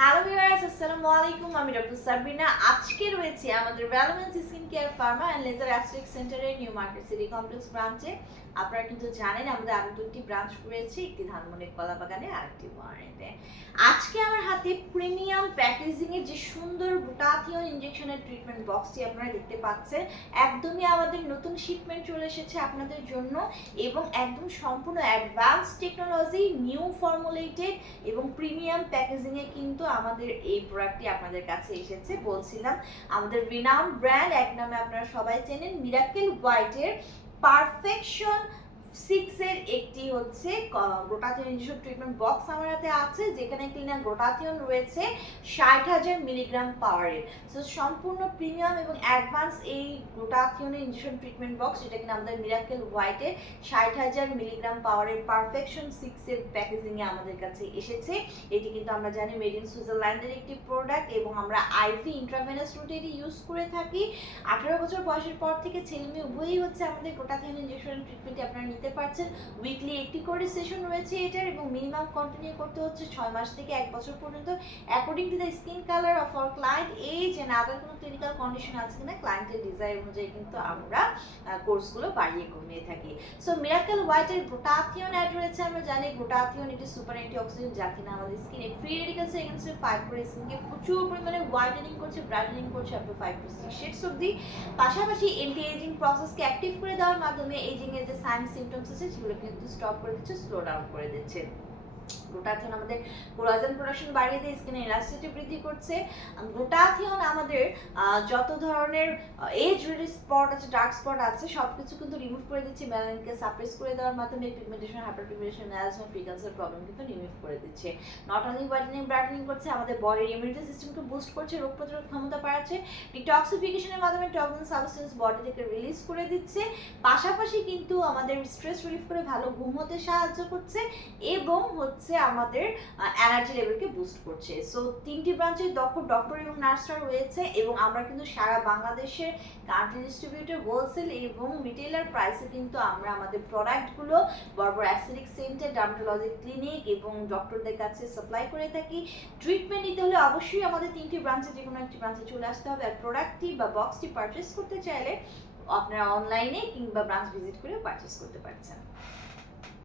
Hello viewers, আসসালামু আলাইকুম। আমি ডক্টর সাবরিনা। আজকে রয়েছে আমাদের ভ্যালোমেন্স skin care pharma and laser aesthetic সেন্টারের নিউ মার্কেট সিটি কমপ্লেক্স ব্রাঞ্চে। আপনারা কিন্তু জানেন আমাদের আরও দুটি ব্রাঞ্চ রয়েছে, একটি ধানমন্ডি কলাবাগানে আর একটি মহারানীতে। আজকে আমার হাতে প্রিমিয়াম প্যাকেজিংয়ের যে সুন্দর গ্লুটাথিয়ন ইনজেকশনের ট্রিটমেন্ট বক্সটি আপনারা দেখতে পাচ্ছেন, একদমই আমাদের নতুন শিপমেন্ট চলে এসেছে আপনাদের জন্য এবং একদম সম্পূর্ণ অ্যাডভান্স টেকনোলজি, নিউ ফর্মুলেটেড এবং প্রিমিয়াম প্যাকেজিংয়ে কিন্তু আমাদের এই প্রোডাক্টটি আপনাদের কাছে এসেছে। বলছিলাম আমাদের রিনাউন্ড ব্র্যান্ড, এক নামে আপনারা সবাই চেনেন, মিরাকেল হোয়াইটের পারফেকশন 6 এর একটি হচ্ছে গ্লুটাথিয়ন ইনজেকশন ট্রিটমেন্ট বক্স আমার হাতে আছে, যেখানে ক্লিনার গ্লুটাথিয়ন রয়েছে 60,000 মিলিগ্রাম পাওয়ারের। সো সম্পূর্ণ প্রিমিয়াম এবং অ্যাডভান্স এই গ্লুটাথিয়ন ইনজেকশন ট্রিটমেন্ট বক্স, যেটা কিনা আমাদের মিরাকেল হোয়াইটের 60,000 মিলিগ্রাম পাওয়ারের পারফেকশন 6 এর প্যাকেজিংয়ে আমাদের কাছে এসেছে। এটি কিন্তু আমরা জানি মেড ইন সুইজারল্যান্ডের একটি প্রোডাক্ট এবং আমরা আইভি ইন্ট্রাভেনাস রুটে এটি ইউজ করে থাকি। 18 বছর বয়সের পর থেকে ছেলে মেয়ে উভয়ই হচ্ছে আমাদের গ্লুটাথিয়ন ইনজেকশন ট্রিটমেন্টটি আপনারা নিতে পারছেন। উইকলি একটি করে সেশন রয়েছে এটার, এবং মিনিমাম কন্টিনিউ করতে হচ্ছে 6 মাস থেকে 1 বছর পর্যন্ত, according to the skin colour of our client, age and other কোনো ক্লিনিক্যাল কন্ডিশন আছে কিনা ক্লায়েন্টের ডিজায়ার অনুযায়ী কিন্তু আমরা কোর্সগুলো বাড়িয়ে কমিয়ে থাকি। সো মিরাকেল হোয়াইটের গ্লুটাথিয়ন অ্যাড রয়েছে। আমরা জানি গ্লুটাথিয়ন এটি সুপার অ্যান্টিঅক্সিডেন্ট, যা কিনা আমাদের স্কিনে ফ্রি রেডিক্যালস এগেইনস্ট ফাইট করে স্কিনকে প্রচুর পরিমাণে হোয়াইটেনিং করছে, ব্রাইটেনিং করছে আপ টু 5 to 6 শেডস অবধি। পাশাপাশি অ্যান্টি এজিং প্রসেসকে অ্যাক্টিভ করে দেওয়ার মাধ্যমে এজিং এর যে সাইন সিমটমস আছে সেগুলো কিন্তু স্টপ করে দিচ্ছে, স্লো ডাউন করে দিচ্ছে। গ্লুটাথিয়ন আমাদের কোলাজেন প্রোডাকশন বাড়িয়ে দিয়ে স্কিনের ইলাস্টিসিটি বৃদ্ধি করছে। গ্লুটাথিয়ন আমাদের যত ধরনের এজ রিলেটেড স্পট আছে, ডার্ক স্পট আছে, সবকিছু কিন্তু রিমুভ করে দিচ্ছে, মেলানিনকে সাপ্রেস করে দেওয়ার মাধ্যমে পিগমেন্টেশন, হাইপার পিগমেন্টেশন, অ্যাজমা, ফ্রিকালসের প্রবলেম কিন্তু রিমুভ করে দিচ্ছে। নট অনলি হোয়াইটেনিং, ব্রাইটেনিং করছে, আমাদের বডির ইমিউনিটি সিস্টেমকে বুস্ট করছে, রোগ প্রতিরোধ ক্ষমতা বাড়াচ্ছে, ডিটক্সিফিকেশনের মাধ্যমে টক্সিন সাবস্টেন্স বডি থেকে রিলিজ করে দিচ্ছে। পাশাপাশি কিন্তু আমাদের স্ট্রেস রিলিফ করে ভালো ঘুম হতে সাহায্য করছে এবং হচ্ছে আমাদের এনার্জি লেভেলকে বুস্ট করছে। সো 3টি ব্রাঞ্চে দক্ষ ডক্টর এবং নার্সরা রয়েছে এবং আমরা কিন্তু সারা বাংলাদেশের কান্ট্রি ডিস্ট্রিবিউটর, হোলসেল এবং রিটেলার প্রাইসে কিন্তু আমরা আমাদের প্রোডাক্টগুলো বড় অ্যাস্থেটিক সেন্টার, ডার্মাটোলজি ক্লিনিক এবং ডক্টরদের কাছে সাপ্লাই করে থাকি। ট্রিটমেন্ট নিতে হলে অবশ্যই আমাদের 3টি ব্রাঞ্চে যে কোনো একটি ব্রাঞ্চে চলে আসতে হবে। আর প্রোডাক্টটি বা বক্সটি পারচেস করতে চাইলে আপনারা অনলাইনে কিংবা ব্রাঞ্চ ভিজিট করে পারচেস করতে পারছেন।